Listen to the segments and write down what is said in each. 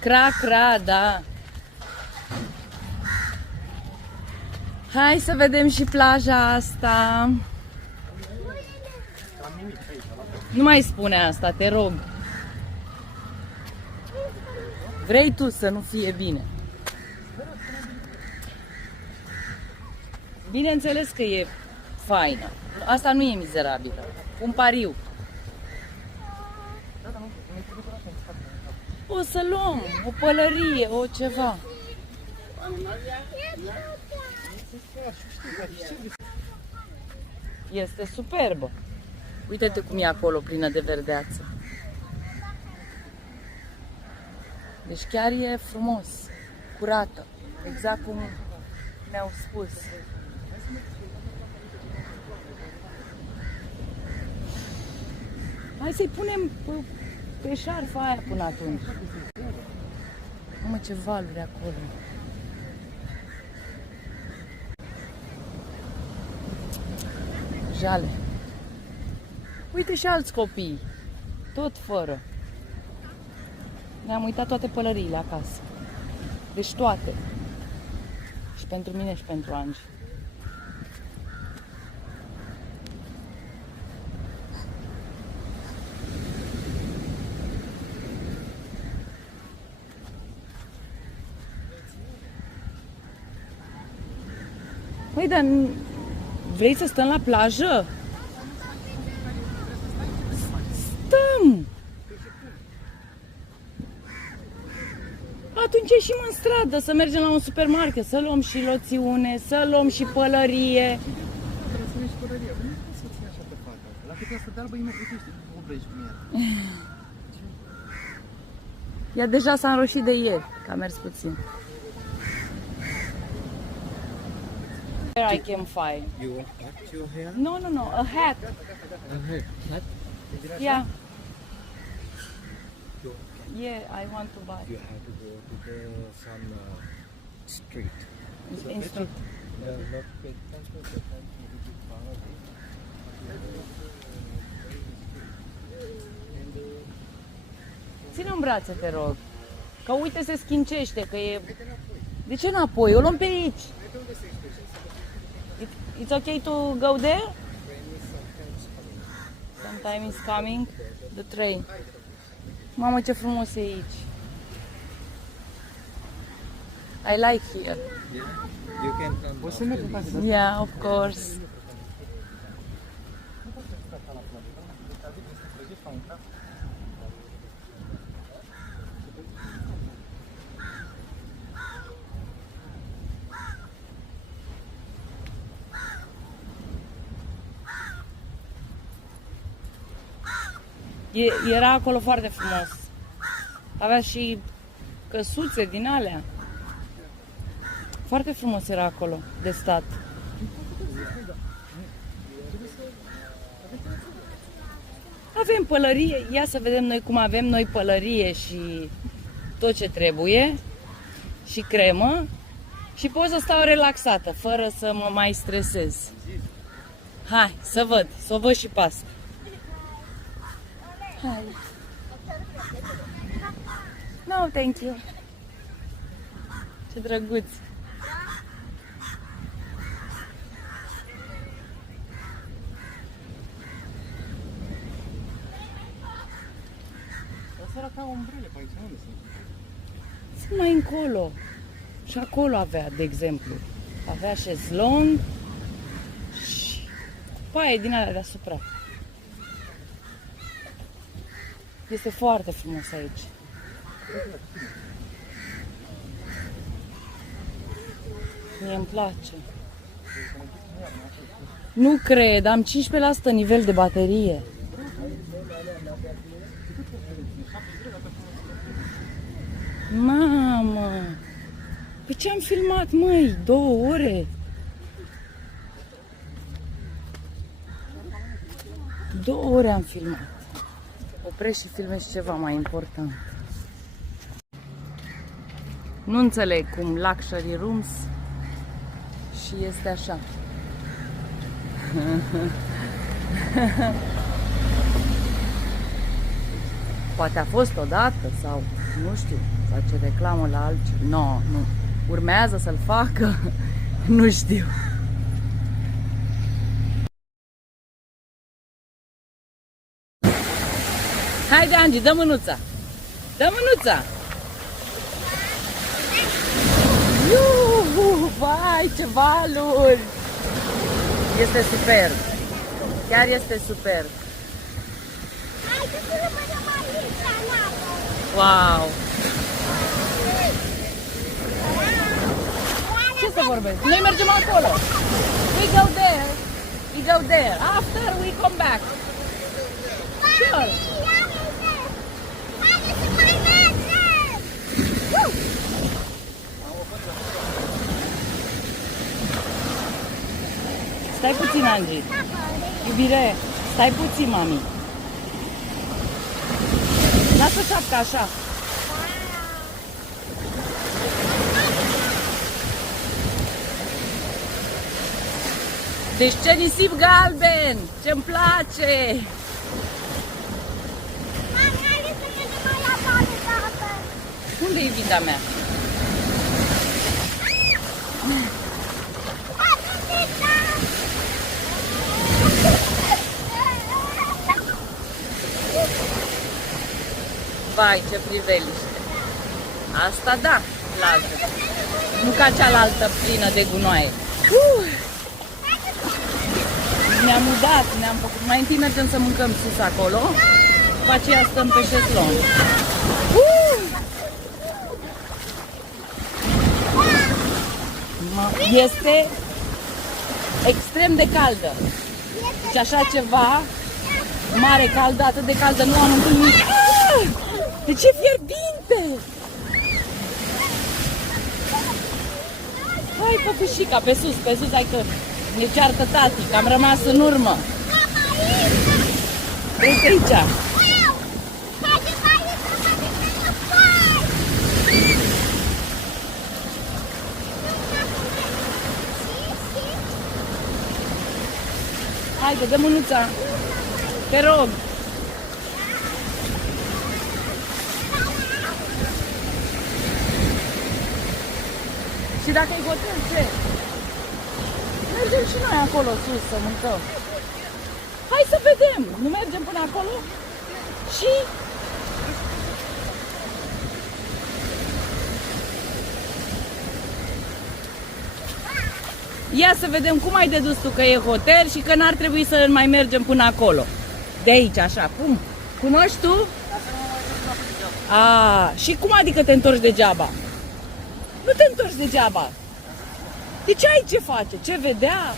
Cra, da. Hai să vedem și plaja asta. Nu mai spune asta, te rog. Vrei tu să nu fie bine. Bineînțeles că e faină. Asta nu e mizerabilă. Un pariu. O să luăm o pălărie, o ceva. Este superbă. Uite-te cum e acolo, plină de verdeață. Deci chiar e frumos, curată, exact cum mi-au spus. Hai să-i punem pe șarfa aia până atunci. Mamă, ce valuri acolo. Jale. Uite și alți copii. Tot fără. Ne-am uitat toate pălăriile acasă. Deci toate. Și pentru mine și pentru Angi. Păi, dar vrei să stăm la plajă? Stăm! Atunci ieșim în stradă, să mergem la un supermarket, să luăm și loțiune, să luăm și pălărie. Ea deja s-a înroșit de ieri, că a mers puțin. I can find. You want to cut your hair? No, a hat. A hair cut? Yeah. You, Yeah, I want to buy. you have to go to the some street. In street. Not big temple, but maybe too far away. Ține în brațe, te rog. Că uite, se schincește, că e... De ce înapoi? O luăm pe aici. It's okay to go there? Sometime is coming. The train. Mamă, ce frumos e aici. I like here. You can come. Yeah, of course. Era acolo foarte frumos. Avea și căsuțe din alea. Foarte frumos era acolo, de stat. Avem pălărie, ia să vedem noi cum avem noi pălărie și tot ce trebuie. Și cremă. Și pot să stau relaxată, fără să mă mai stresez. Hai, să o văd și pas. Hai. No, thank you. Ce drăguț. Sunt mai încolo. Și acolo avea, de exemplu. Avea șezlong și paie din alea deasupra. Este foarte frumos aici. Mie îmi place. Nu cred, am 15% nivel de baterie. Mamă! Pe ce am filmat, măi? 2 ore? 2 ore am filmat. Oprești și filmezi ceva mai important. Nu înțeleg cum luxury rooms și este așa. Poate a fost odată sau Nu știu, face reclamă la altceva. No, nu. Urmează să-l facă. Nu știu. Haide, Angie, dă mânuța. Dă mânuța. Iuhu, vai, ce valuri. Este super. Chiar este super. Wow. Ce să vorbesc? Noi mergem acolo. We go there. We go there. After we come back. Sure. Stai puțin, Angie. Iubire, stai puțin, mami. Lasă șapca așa. Deci ce nisip galben! Ce-mi place! Unde e iubita mea? Vai, ce priveliște! Asta da, plajă. Nu ca cealaltă plină de gunoaie. Ne-am udat, ne-am făcut. Mai întâi mergem să mâncăm sus acolo, după aceea stăm pe șezlong. Este extrem de caldă. Deci așa ceva mare caldă, atât de caldă nu am întâlnit. De ce fierbinte? Hai, păpușica, pe sus, hai că ne ceartă tati, că am rămas în urmă. Uite aici. Haide, dă mânuța. Te rog. Și dacă e hotel, ce? Mergem și noi acolo sus să mâncăm. Hai să vedem. Nu mergem până acolo? Și... ia să vedem cum ai dedus tu că e hotel și că n-ar trebui să mai mergem până acolo. De aici, așa, cum? Cunoști tu? A, și cum adică te întorci degeaba? Nu te întorci degeaba. De ce ai ce face? Ce vedea?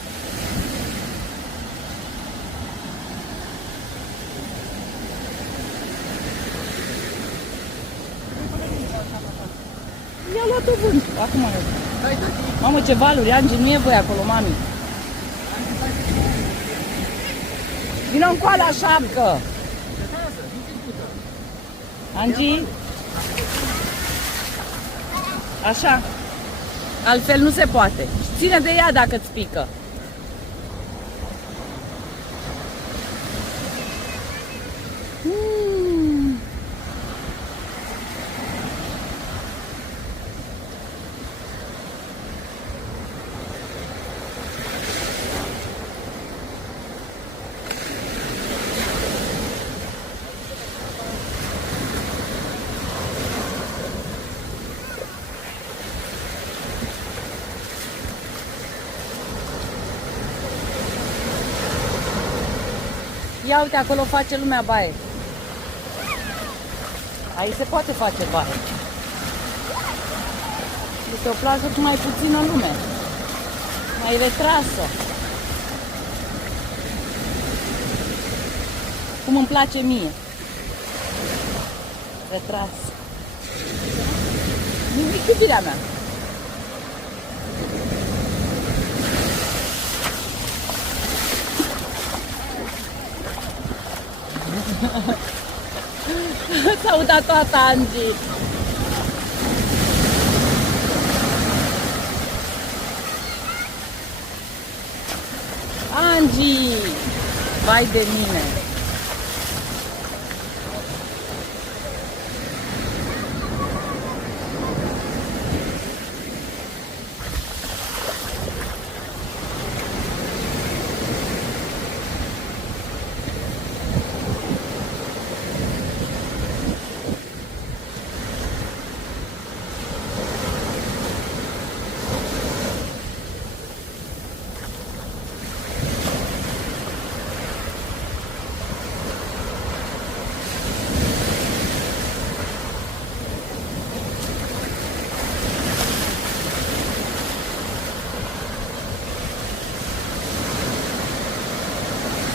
I-a luat-o vânt. Acum e. Mamă, ce valuri, Angie, nu e voi acolo, mami. Vină încoa la șapcă. Angie? Așa. Altfel nu se poate. Ține de ea dacă îți pică. Ia uite, acolo face lumea baie. Aici se poate face baie. Este o plajă cu mai puțină lume. Mai retrasă. Cum îmi place mie. Retras. Nimic, iubirea mea. S-a udat toată, Angie. Angie! Vai de mine!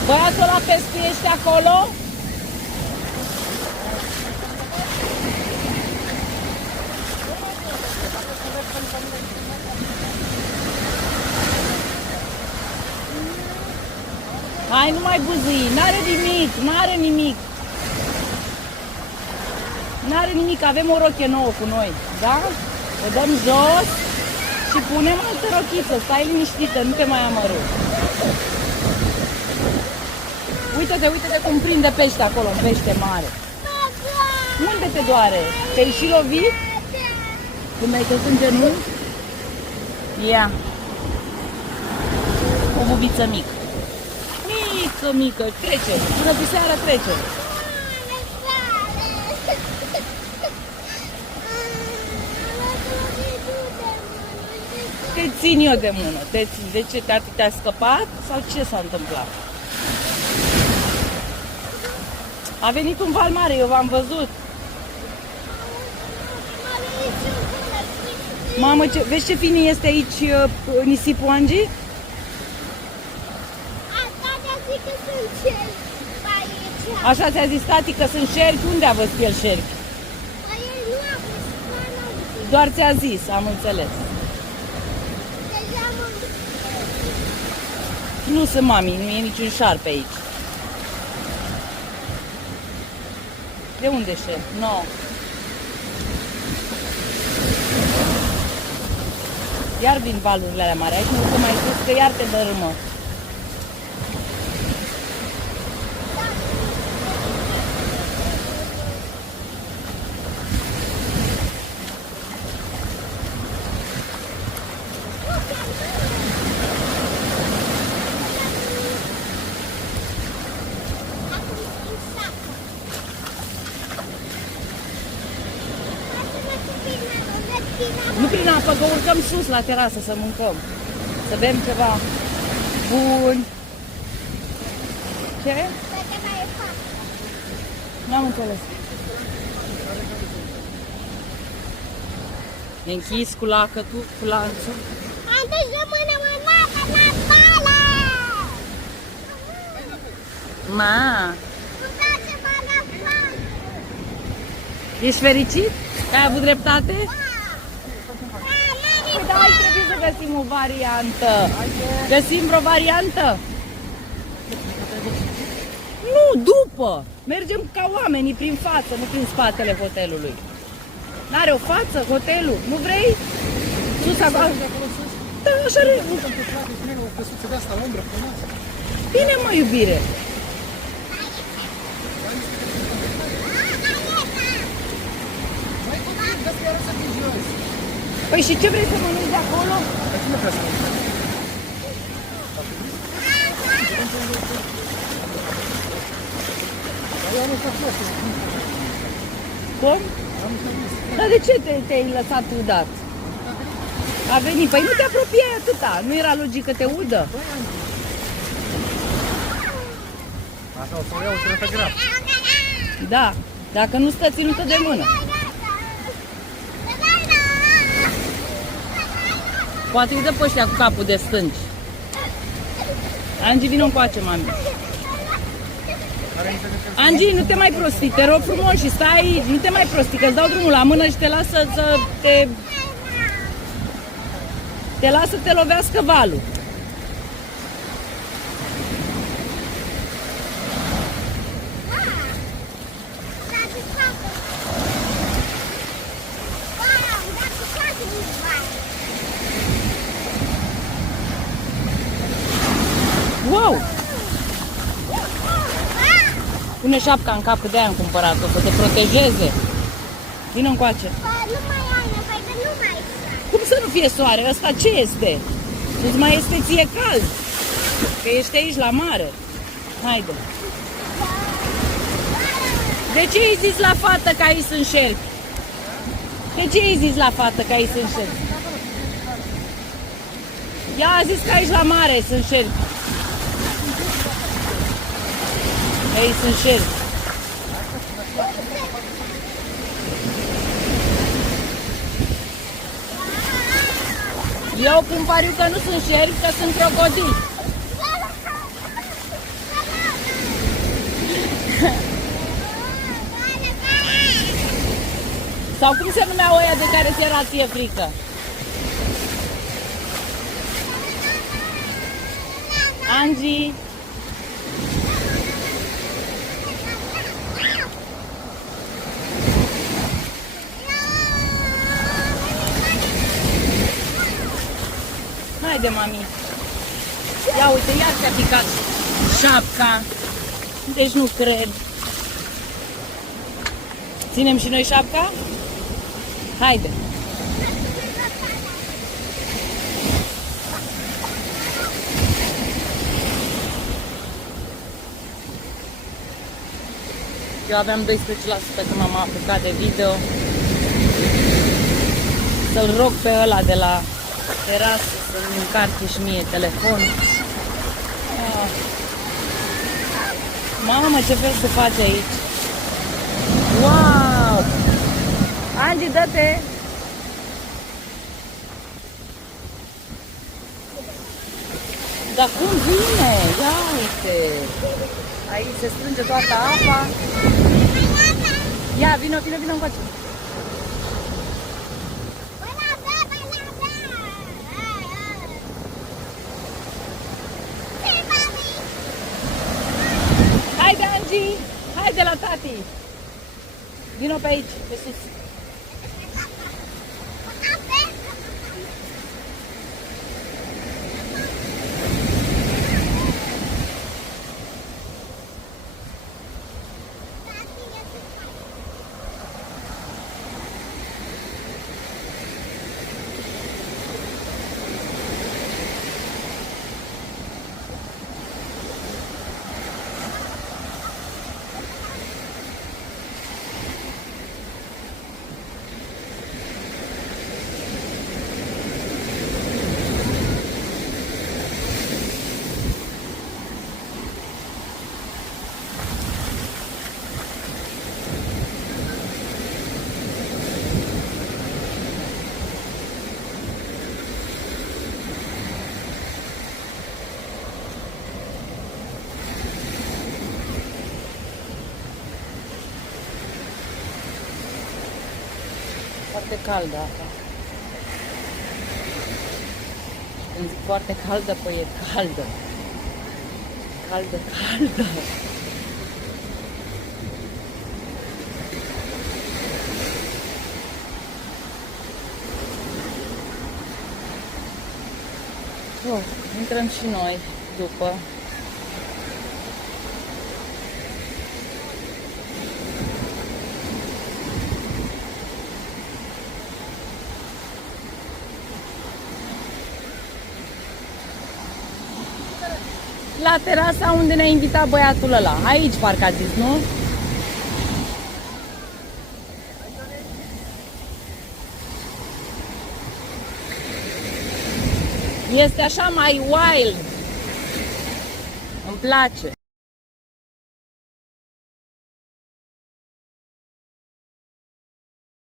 Băiatul ăla pescuiește acolo? Hai, nu mai buzui, n-are nimic, n-are nimic. N-are nimic, avem o roche nouă cu noi, da? O dăm jos și punem altă rochiță, stai liniștită, nu te mai amărâ. Uite-te, uite-te cum prinde pește acolo, un pește mare. Unde te doare? Te-ai și lovit? Când ai căzut în genunchi? Ia. O bubiță mică. Mică, mică, trece. Până pe seara trece. Te țin eu de mână. De ce? Te-a scăpat? Sau ce s-a întâmplat? A venit un val mare, eu v-am văzut. Mamă, vezi ce fin este aici nisipul, Angie? Așa ți-a zis tati că sunt șerpi? Unde a văzut el șerpi? Doar ți-a zis, am înțeles. Nu sunt mami, nu e niciun șarpe aici. De unde șerpi? No. Iar vin valurile alea mari. Aici nu te mai sus că iar te dărâmă. Nu prin apă, că urcăm sus la terasă să mâncăm. Să bem ceva bun. Ce? N-am înțeles. E închis cu lacătul, cu lanțul. Atunci rămâne mânată la bală! Ma, Îmi place bală. ești fericit? Ai avut dreptate? Păi da, mai trebuie să găsim o variantă. Găsim vreo variantă? Nu, după. Mergem ca oamenii prin față, nu prin spatele hotelului. N-are o față hotelul? Nu vrei? Sus acolo. Da, așa are. Bine, mă, iubire. Păi și ce vrei să mănânci de acolo? Cum? Dar de ce te-ai lăsat udat? A venit. Păi nu te apropiai atâta. Nu era logic că te udă? Așa o să iau și rătăgraf. Da. Dacă nu stă ținută de mână. Poate îi dă pe ăștia cu capul de stânci. Angie, vină încoace, mami. Angie, nu te mai prosti, te rog frumos și stai, nu te mai prosti, că îți dau drumul la mână și te lasă să te lasă să te lovească valul. Wow! Pune șapca în cap, că de-aia am cumpărat-o, să te protejeze. Vină încoace. Nu mai ai nevoie, că nu mai sunt. Cum să nu fie soare? Ăsta ce este? Nu-ți mai este ție cald? Că ești aici la mare. Haide. De ce ai zis la fată că aici sunt șerpi? De ce ai zis la fată că aici sunt șerpi? Ea a zis că aici la mare sunt șerpi. Aici sunt șerpi. Eu pun pariu că nu sunt șerpi, că sunt crocodili. Sau cum se numeau ăia de care ți era ție frică? Angie. Haide, mami. Ia uite, iar ți-a picat șapca. Deci nu cred. Ținem și noi șapca? Haide. Eu aveam 12% când m-am apucat de video. Să-l rog pe ăla de la terasă să-mi încarce și mie telefon. Mamă, ce fel se face aici! Wow! Angie, dă-te! Dar cum vine? Ia uite! Aici se strânge toată apa. Ia, vino încoace. Haide, Angie! Haide la tati! Vino pe aici, pe sus. Foarte caldă apa. Când zic foarte caldă, păi e caldă. Caldă. Intrăm și noi după. La terasa unde ne-a invitat băiatul ăla. Aici parcă a zis, nu? Este așa mai wild. Îmi place.